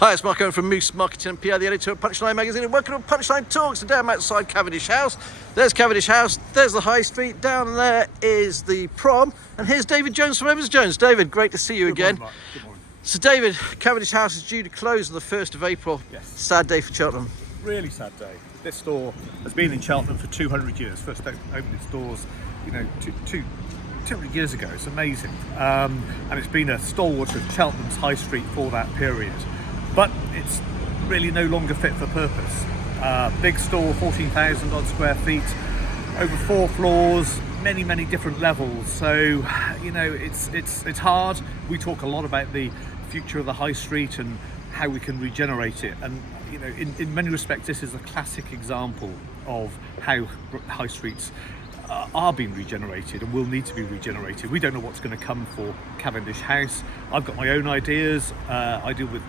Hi, it's Mark Owen from Moose Marketing and PR, the editor of Punchline Magazine, and welcome to Punchline Talks. Today I'm outside Cavendish House. There's Cavendish House, there's the High Street, down there is the prom, and here's David Jones from Evans Jones. David, great to see you again. Good morning, Mark. Good morning. So David, Cavendish House is due to close on the 1st of April. Yes. Sad day for Cheltenham. Really sad day. This store has been in Cheltenham for 200 years. First opened its doors, 200 years ago. It's amazing. And it's been a stalwart of Cheltenham's High Street for that period. But it's really no longer fit for purpose. Big store, 14,000 odd square feet, over 4 floors, many different levels. So, it's hard. We talk a lot about the future of the High Street and how we can regenerate it. And, in many respects, this is a classic example of how high streets are being regenerated and will need to be regenerated. We don't know what's going to come for Cavendish House. I've got my own ideas. I deal with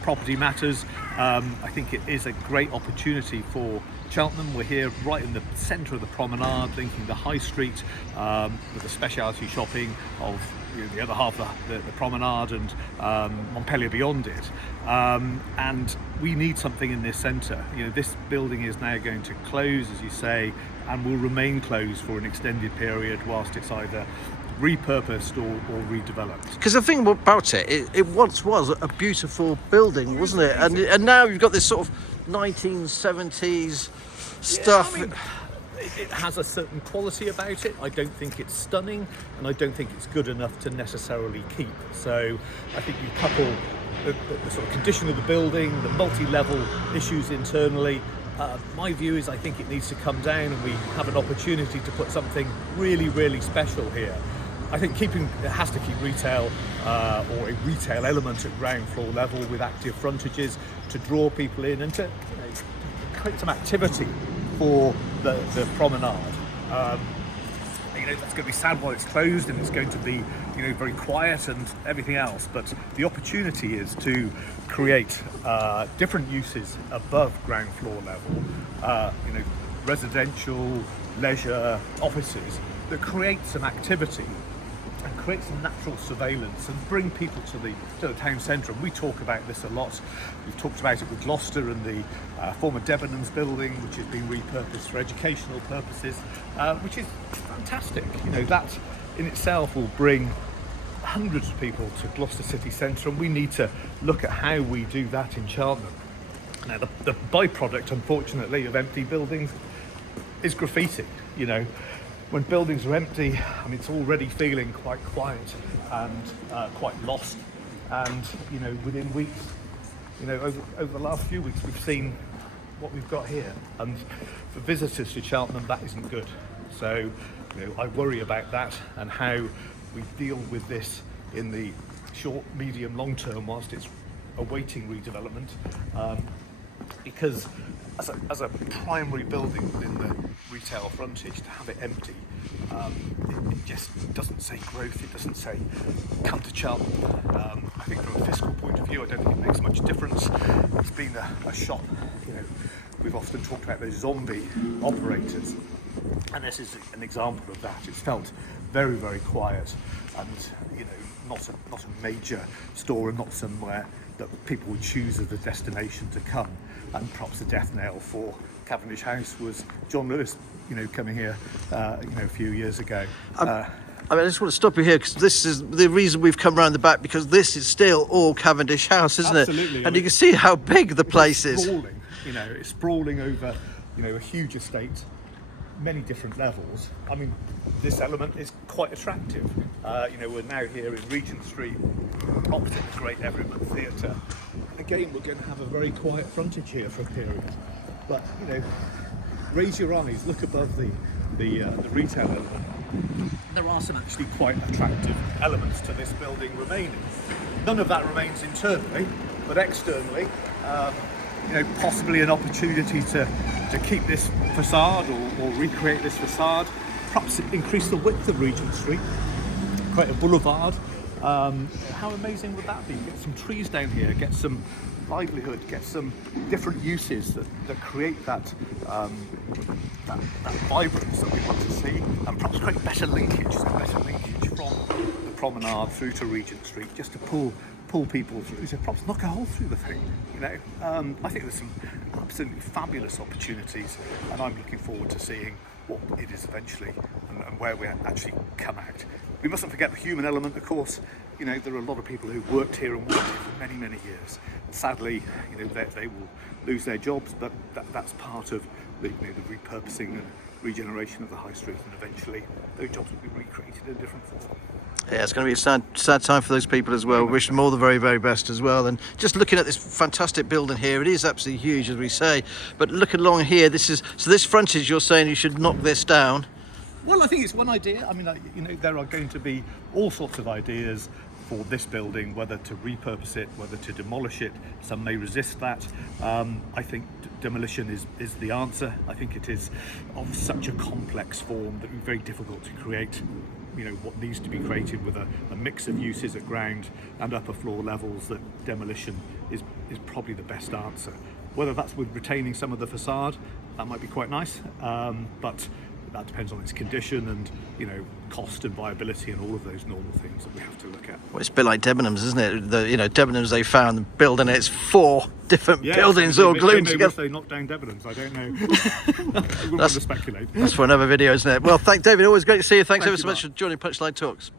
property matters. I think it is a great opportunity for Cheltenham. We're here right in the centre of the promenade, linking the High Street with the specialty shopping of the other half of the promenade and Montpellier beyond it. And we need something in this centre. This building is now going to close, as you say, and will remain closed for an extended period whilst it's either repurposed or redeveloped. Because the thing about it once was a beautiful building, wasn't it? And now you've got this sort of 1970s stuff. Yeah, it has a certain quality about it. I don't think it's stunning, and I don't think it's good enough to necessarily keep. So I think you couple the sort of condition of the building, the multi-level issues internally. My view is I think it needs to come down, and we have an opportunity to put something really special here. I think it has to keep retail or a retail element at ground floor level with active frontages to draw people in and to create some activity for the promenade. That's going to be sad while it's closed, and it's going to be very quiet and everything else, but the opportunity is to create different uses above ground floor level, residential, leisure, offices that create some activity and create some natural surveillance and bring people to the town centre. And we talk about this a lot. We've talked about it with Gloucester and the former Debenhams building, which has been repurposed for educational purposes, which is fantastic. That in itself will bring hundreds of people to Gloucester city centre, and we need to look at how we do that in Cheltenham. Now, the byproduct, unfortunately, of empty buildings is graffiti. When buildings are empty, it's already feeling quite quiet and quite lost. And within weeks, over the last few weeks, we've seen what we've got here. And for visitors to Cheltenham, that isn't good. So, I worry about that and how we deal with this in the short, medium, long term whilst it's awaiting redevelopment. Because as a primary building within the retail frontage, to have it empty, it just doesn't say growth, it doesn't say come to Cheltenham. I think from a fiscal point of view, I don't think it makes much difference. It's been a shop, we've often talked about those zombie operators, and this is an example of that. It's felt very quiet and not a major store and not somewhere that people would choose as a destination to come. And perhaps the death knell for Cavendish House was John Lewis, coming here, a few years ago. I just want to stop you here because this is the reason we've come around the back, because this is still all Cavendish House, isn't Absolutely. it? And you can see how big the place is. It's sprawling over, a huge estate, many different levels. This element is quite attractive. We're now here in Regent Street, opposite the Great Everyman Theatre. Again, we're going to have a very quiet frontage here for a period. But, raise your eyes, look above the retail element. There are some actually quite attractive elements to this building remaining. None of that remains internally, but externally, possibly an opportunity to keep this facade or recreate this facade, perhaps increase the width of Regent Street, create a boulevard. How amazing would that be? Get some trees down here, get some livelihood, get some different uses that create that vibrance that we want to see, and perhaps create better linkage from the promenade through to Regent Street, just to pull pull people through these problems, knock a hole through the thing. You know, I think there's some absolutely fabulous opportunities, and I'm looking forward to seeing what it is eventually and where we actually come out. We mustn't forget the human element, of course. You know, there are a lot of people who worked here and worked here for many, many years. Sadly, you know, they will lose their jobs, but that's part of the repurposing and regeneration of the high street, and eventually those jobs will be recreated in a different form. Yeah, it's going to be a sad time for those people as well. Wish them all the very, very best as well. And just looking at this fantastic building here, it is absolutely huge, as we say. But look along here, this frontage, you're saying you should knock this down. Well, I think it's one idea. I mean, you know, there are going to be all sorts of ideas for this building, whether to repurpose it, whether to demolish it. Some may resist that. I think demolition is the answer. I think it is of such a complex form that it would be very difficult to create, you know, what needs to be created with a mix of uses at ground and upper floor levels. That demolition is probably the best answer. Whether that's with retaining some of the facade, that might be quite nice, but that depends on its condition and, you know, cost and viability and all of those normal things that we have to look at. Well, it's a bit like Debenhams, isn't it? Debenhams, they found the building, it's 4 different buildings all glued together. They knocked down Debenhams, I don't know. I wouldn't want to speculate. That's for another video, isn't it? Well, David, always great to see you. Thanks ever so much for joining Punchline Talks.